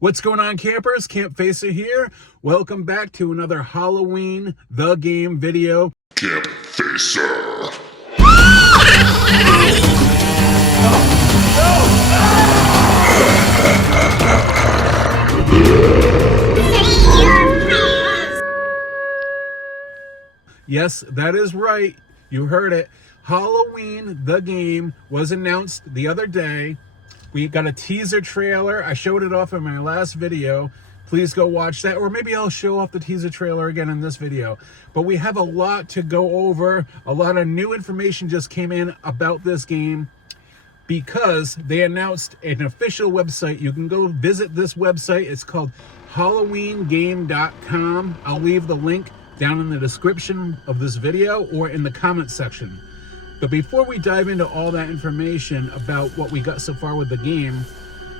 What's going on, campers? Camp Facer here. Welcome back to another Halloween The Game video. Camp Facer. Yes, that is right. You heard it. Halloween The Game was announced the other day. We got a teaser trailer. I showed it off in my last video. Please go watch that, or maybe I'll show off the teaser trailer again in this video. But we have a lot to go over. A lot of new information just came in about this game because they announced an official website. You can go visit this website. It's called HalloweenGame.com. I'll leave the link down in the description of this video or in the comment section. But before we dive into all that information about what we got so far with the game,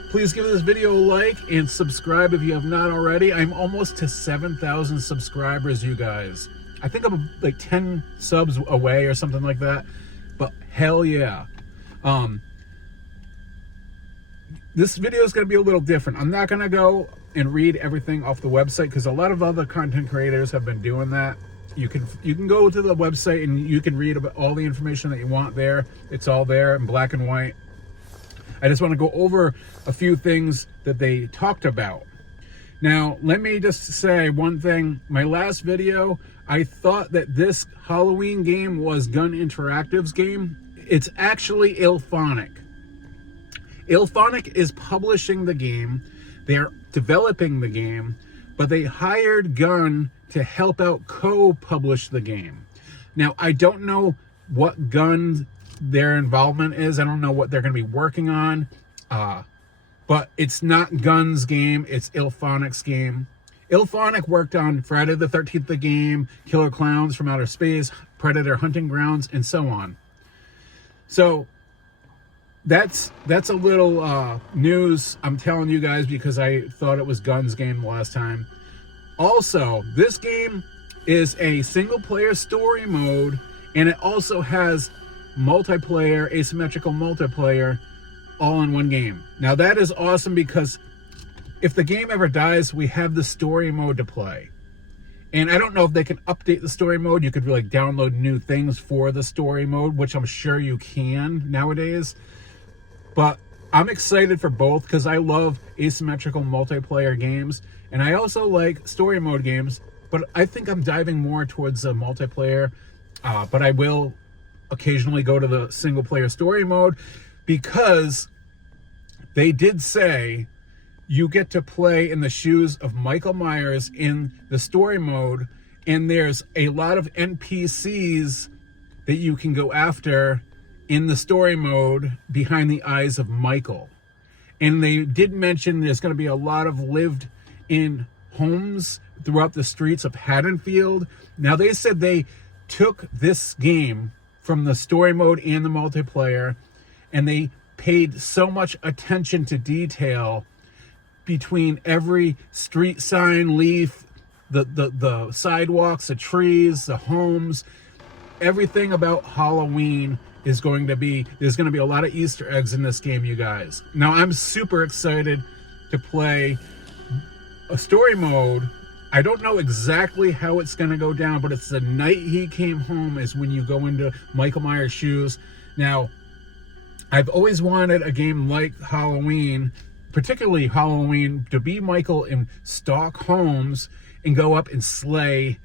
please give this video a like and subscribe if you have not already. I'm almost to 7,000 subscribers, you guys. I think I'm like 10 subs away or something like that, but hell yeah. This video is going to be a little different. I'm not going to go and read everything off the website because a lot of other content creators have been doing that. You can go to the website and you can read about all the information that you want there. It's all there in black and white. I just want to go over a few things that they talked about. Now, let me just say one thing. My last video, I thought that this Halloween game was Gun Interactive's game. It's actually IllFonic. IllFonic is publishing the game. They're developing the game, but they hired Gun to help out co-publish the game. Now, I don't know what Gun their involvement is. I don't know what they're going to be working on, but it's not Gun's game. It's IllFonic's game. IllFonic worked on Friday the 13th, the game, Killer Clowns from Outer Space, Predator Hunting Grounds, and so on. So that's a little news I'm telling you guys because I thought it was Gun's game the last time. Also, this game is a single-player story mode, and it also has multiplayer, asymmetrical multiplayer, all in one game. Now, that is awesome because if the game ever dies, we have the story mode to play. And I don't know if they can update the story mode. You could like download new things for the story mode, which I'm sure you can nowadays. But I'm excited for both because I love asymmetrical multiplayer games. And I also like story mode games, but I think I'm diving more towards the multiplayer. But I will occasionally go to the single player story mode because they did say you get to play in the shoes of Michael Myers in the story mode. And there's a lot of NPCs that you can go after in the story mode behind the eyes of Michael. And they did mention there's going to be a lot of lived in homes throughout the streets of Haddonfield. Now, they said they took this game from the story mode and the multiplayer, and they paid so much attention to detail between every street sign, leaf, the sidewalks, the trees, the homes. Everything about Halloween is going to be, there's going to be a lot of Easter eggs in this game, you guys. Now, I'm super excited to play a story mode. I don't know exactly how it's going to go down, but it's the night he came home is when you go into Michael Myers' shoes. Now, I've always wanted a game like Halloween, particularly Halloween, to be Michael and stalk homes and go up and slay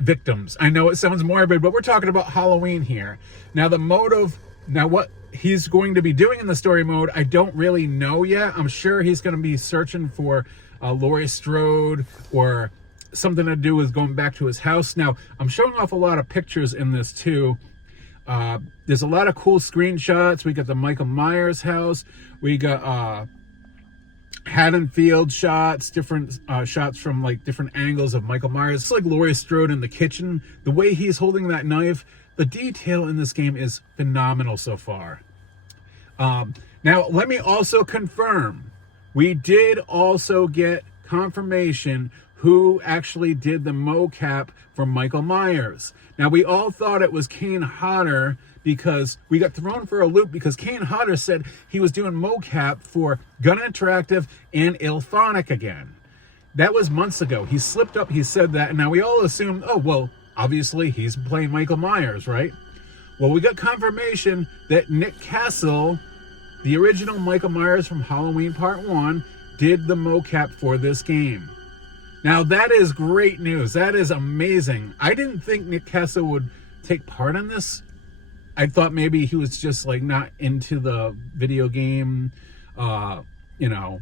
victims. I know it sounds morbid, but we're talking about Halloween here. Now, the motive, now what he's going to be doing in the story mode, I don't really know yet. I'm sure he's going to be searching for Laurie Strode or something to do with going back to his house. Now, I'm showing off a lot of pictures in this too. There's a lot of cool screenshots. We got the Michael Myers house. We got Haddonfield shots, different shots from like different angles of Michael Myers. It's like Laurie Strode in the kitchen. The way he's holding that knife, the detail in this game is phenomenal so far. Now, let me also confirm, we did also get confirmation who actually did the mocap for Michael Myers. Now, we all thought it was Kane Hodder because we got thrown for a loop because Kane Hodder said he was doing mocap for Gun Interactive and Ilphonic again. That was months ago. He slipped up, he said that, and now we all assume, oh, well, obviously he's playing Michael Myers, right? Well, we got confirmation that Nick Castle, the original Michael Myers from Halloween Part 1, did the mocap for this game. Now, that is great news. That is amazing. I didn't think Nick Castle would take part in this. I thought maybe he was just like not into the video game, you know.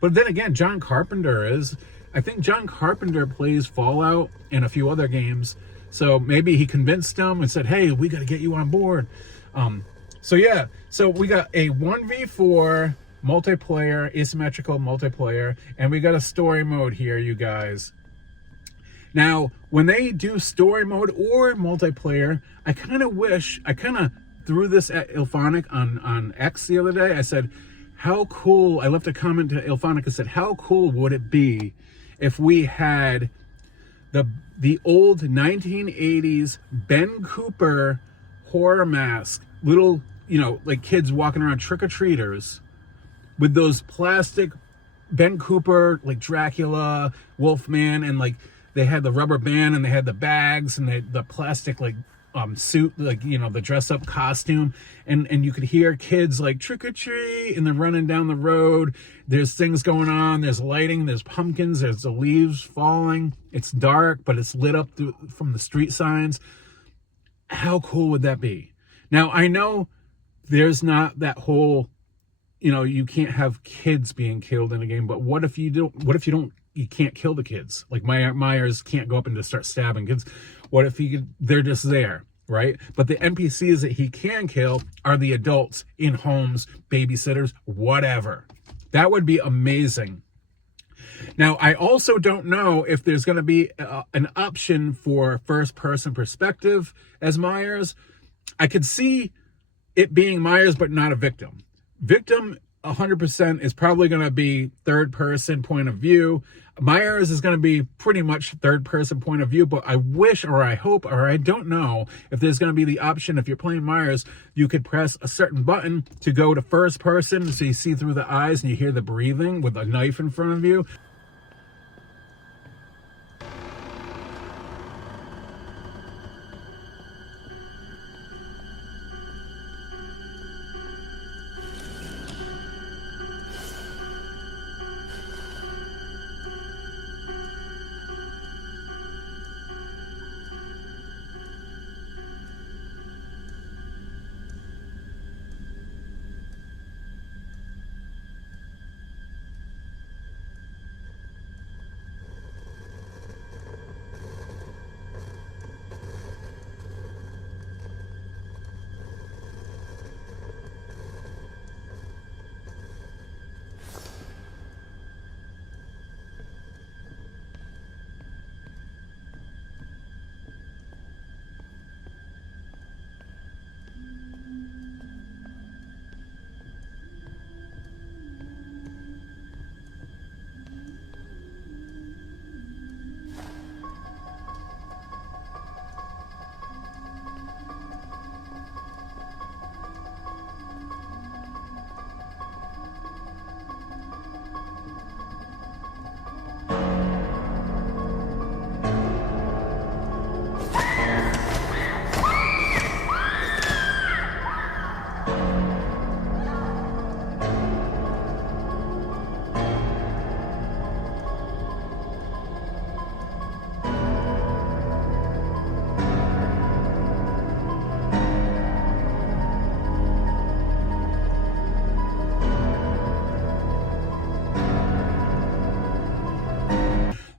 But then again, John Carpenter is. I think John Carpenter plays Fallout and a few other games. So maybe he convinced him and said, hey, we got to get you on board. So yeah, so we got a 1v4 multiplayer, asymmetrical multiplayer, and we got a story mode here, you guys. Now, when they do story mode or multiplayer, I kind of threw this at Ilphonic on X the other day. I said, how cool, I left a comment to Ilphonic and said, how cool would it be if we had the old 1980s Ben Cooper horror mask, little, you know, like kids walking around trick-or-treaters with those plastic Ben Cooper, like Dracula, Wolfman, and like they had the rubber band and they had the bags and the plastic like suit, like, you know, the dress up costume, and you could hear kids like trick or treat and they're running down the road. There's things going on, there's lighting, there's pumpkins, there's the leaves falling, it's dark but it's lit up from the street signs. How cool would that be? Now, I know there's not that whole, you know, you can't have kids being killed in a game, but what if you you can't kill the kids? Like Myers can't go up and just start stabbing kids. What if they're just there, right? But the NPCs that he can kill are the adults in homes, babysitters, whatever. That would be amazing. Now, I also don't know if there's going to be an option for first-person perspective as Myers. I could see it being Myers, but not a victim. Victim 100% is probably going to be third-person point of view. Myers is going to be pretty much third-person point of view, but I wish, or I hope, or I don't know if there's going to be the option, if you're playing Myers, you could press a certain button to go to first person, so you see through the eyes and you hear the breathing with a knife in front of you.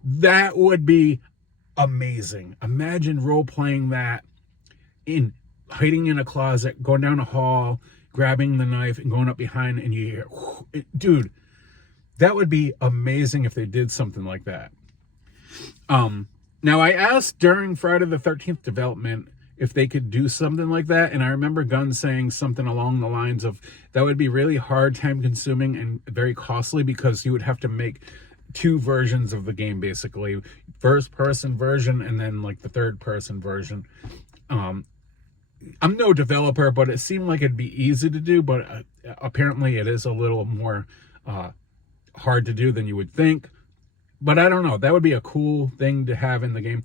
That would be amazing. Imagine role-playing that in hiding in a closet, going down a hall, grabbing the knife and going up behind, and you hear, dude, that would be amazing if they did something like that. Now, I asked during Friday the 13th development if they could do something like that, and I remember Gunn saying something along the lines of that would be really hard, time-consuming, and very costly because you would have to make two versions of the game, basically, first-person version and then like the third-person version. I'm no developer, but it seemed like it'd be easy to do, but apparently it is a little more hard to do than you would think. But I don't know. That would be a cool thing to have in the game.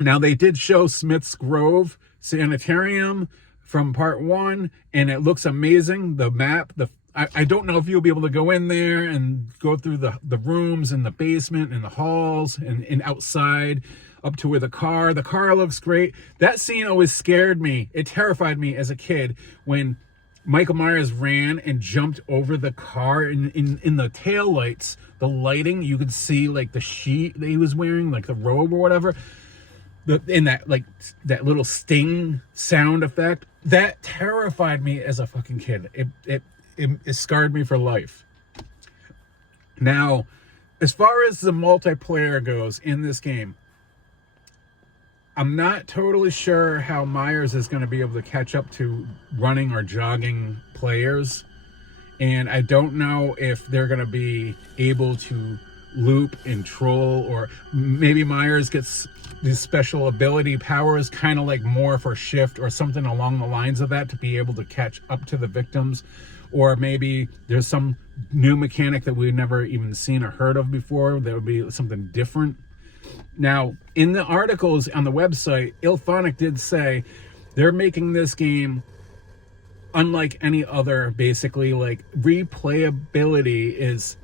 Now, they did show Smith's Grove Sanitarium from part 1, and it looks amazing. The map, I don't know if you'll be able to go in there and go through the rooms and the basement and the halls and outside up to where the car looks great. That scene always scared me. It terrified me as a kid when Michael Myers ran and jumped over the car in the taillights, the lighting, you could see like the sheet that he was wearing, like the robe or whatever. In that, like, that little sting sound effect, that terrified me as a fucking kid. It scarred me for life. Now, as far as the multiplayer goes in this game, I'm not totally sure how Myers is going to be able to catch up to running or jogging players. And I don't know if they're going to be able to loop and troll, or maybe Myers gets these special ability powers, kind of like more for shift or something along the lines of that, to be able to catch up to the victims. Or maybe there's some new mechanic that we've never even seen or heard of before that would be something different. Now, in the articles on the website, Ilphonic did say they're making this game unlike any other. Basically, like, replayability is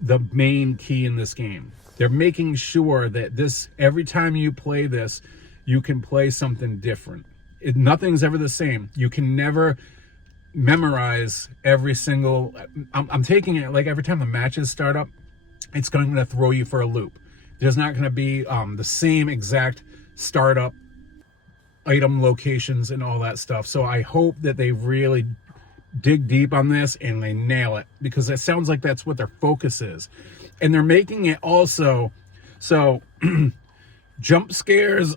the main key in this game. They're making sure that every time you play this, you can play something different. Nothing's ever the same. You can never memorize every single... I'm taking it like every time the matches start up, it's going to throw you for a loop. There's not going to be the same exact startup item locations and all that stuff. So I hope that they really dig deep on this and they nail it, because it sounds like that's what their focus is. And they're making it also so jump scares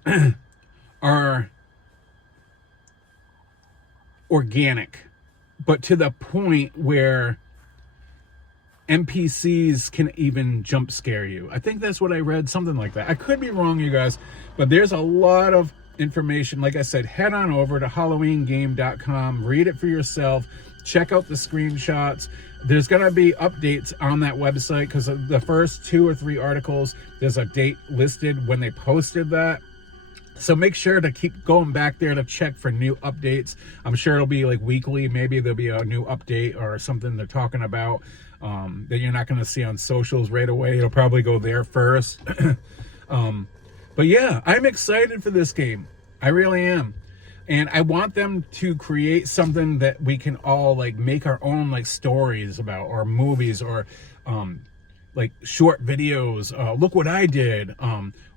are organic, but to the point where NPCs can even jump scare you. I think that's what I read, something like that. I could be wrong, you guys, but there's a lot of information. Like I said, head on over to halloweengame.com, read it for yourself, check out the screenshots. There's going to be updates on that website, because the first 2 or 3 articles, there's a date listed when they posted that. So make sure to keep going back there to check for new updates. I'm sure it'll be like weekly. Maybe there'll be a new update or something they're talking about that you're not going to see on socials right away. It'll probably go there first. But yeah, I'm excited for this game. I really am. And I want them to create something that we can all like make our own like stories about, or movies, or like short videos. Look what I did.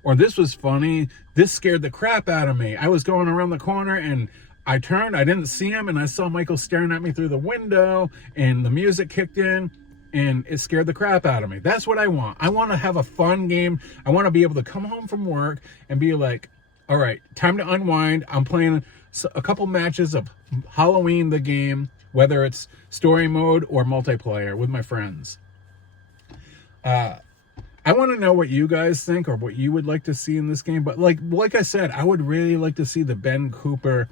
Or this was funny. This scared the crap out of me. I was going around the corner and I turned, I didn't see him, and I saw Michael staring at me through the window, and the music kicked in and it scared the crap out of me. That's what I want. I want to have a fun game. I want to be able to come home from work and be like, all right, time to unwind. I'm playing a couple matches of Halloween the game, whether it's story mode or multiplayer with my friends. I want to know what you guys think, or what you would like to see in this game. But like I said, I would really like to see the Ben Cooper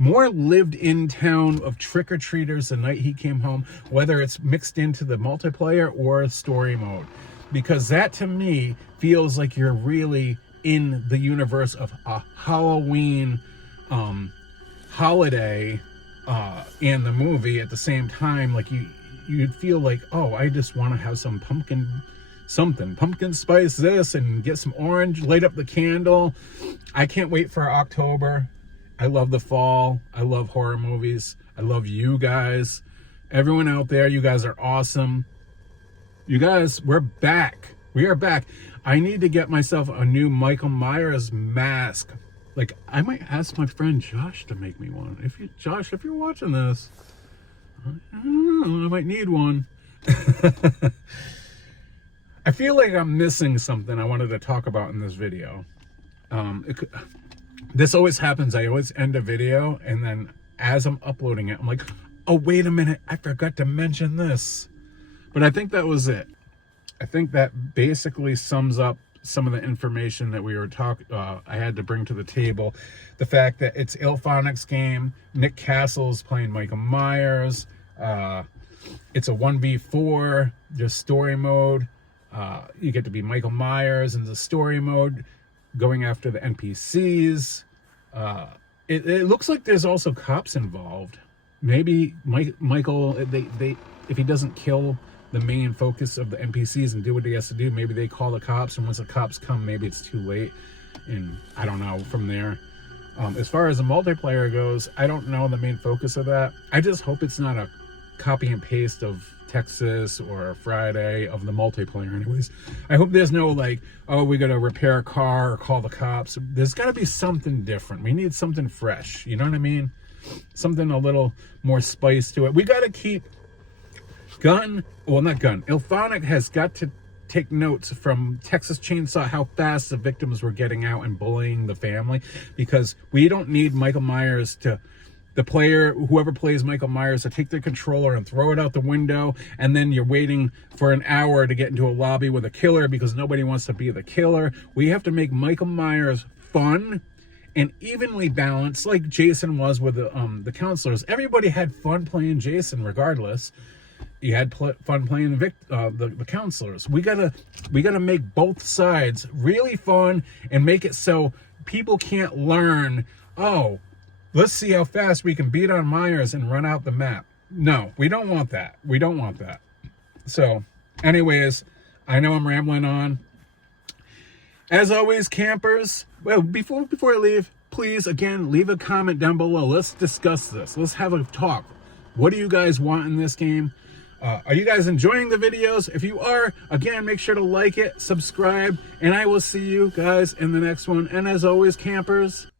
more lived in town of trick-or-treaters the night he came home, whether it's mixed into the multiplayer or story mode, because that to me feels like you're really in the universe of a Halloween holiday and the movie at the same time. Like you'd feel like, oh, I just want to have some pumpkin spice this and get some orange, light up the candle. I can't wait for October. I love the fall. I love horror movies. I love you guys. Everyone out there, you guys are awesome. You guys, we're back. We are back. I need to get myself a new Michael Myers mask. Like, I might ask my friend Josh to make me one. Josh, if you're watching this, I don't know, I might need one. I feel like I'm missing something I wanted to talk about in this video. This always happens. I always end a video, and then as I'm uploading it, I'm like, oh, wait a minute, I forgot to mention this. But I think that was it. I think that basically sums up some of the information that we were I had to bring to the table. The fact that it's Ilphonic's game, Nick Castle's playing Michael Myers. It's a 1v4, there's story mode. You get to be Michael Myers in the story mode, going after the NPCs. It looks like there's also cops involved. Maybe Michael, if he doesn't kill the main focus of the NPCs and do what he has to do, maybe they call the cops, and once the cops come, maybe it's too late, and I don't know from there. As far as the multiplayer goes, I don't know the main focus of that. I just hope it's not a copy and paste of Texas or Friday of the multiplayer anyways. I hope there's no like, oh, we gotta repair a car or call the cops. There's gotta be something different. We need something fresh, you know what I mean? Something a little more spice to it. We gotta keep Ilphonic has got to take notes from Texas Chainsaw, how fast the victims were getting out and bullying the family, because we don't need Michael Myers to, the player, whoever plays Michael Myers, to take their controller and throw it out the window, and then you're waiting for an hour to get into a lobby with a killer because nobody wants to be the killer. We have to make Michael Myers fun and evenly balanced, like Jason was with the counselors. Everybody had fun playing Jason regardless. You had fun playing the counselors. We gotta make both sides really fun and make it so people can't learn, oh, let's see how fast we can beat on Myers and run out the map. No, we don't want that. We don't want that. So, anyways, I know I'm rambling on. As always, campers, well, before I leave, please, again, leave a comment down below. Let's discuss this. Let's have a talk. What do you guys want in this game? Are you guys enjoying the videos? If you are, again, make sure to like it, subscribe, and I will see you guys in the next one. And as always, campers,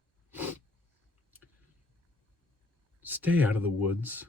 stay out of the woods.